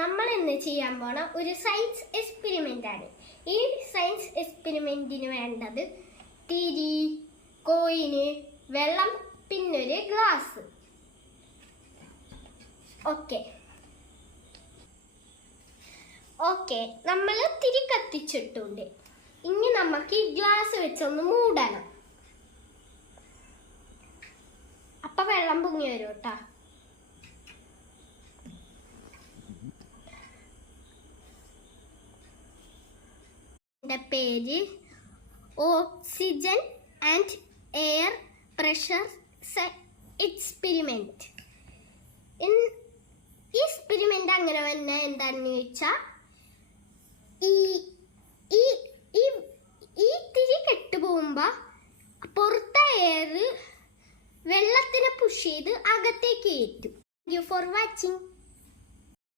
നമ്മൾ ഇന്ന് ചെയ്യാൻ പോണ ഒരു സയൻസ് എക്സ്പെരിമെന്റ് ആണ്. ഈ സയൻസ് എക്സ്പെരിമെന്റിന് വേണ്ടത് തിരി, കോയിന്, വെള്ളം, പിന്നൊരു ഗ്ലാസ്. ഓക്കെ നമ്മൾ തിരി കത്തിച്ചിട്ടുണ്ട്. ഇനി നമുക്ക് ഈ ഗ്ലാസ് വെച്ചൊന്ന് മൂടണം. അപ്പൊ വെള്ളം പൊങ്ങി വരും കേട്ടാ. പേര് oxygen and air pressure experiment. ഈ എക്സ്പെരിമെന്റ് അങ്ങനെ തന്നെ എന്താണെന്ന് ചോദിച്ചാൽ ഈ തിരി കെട്ടുപോകുമ്പോ പുറത്തെ എയർ വെള്ളത്തിനെ പുഷ് ചെയ്ത് അകത്തേക്ക് കയറ്റും. Thank you for watching.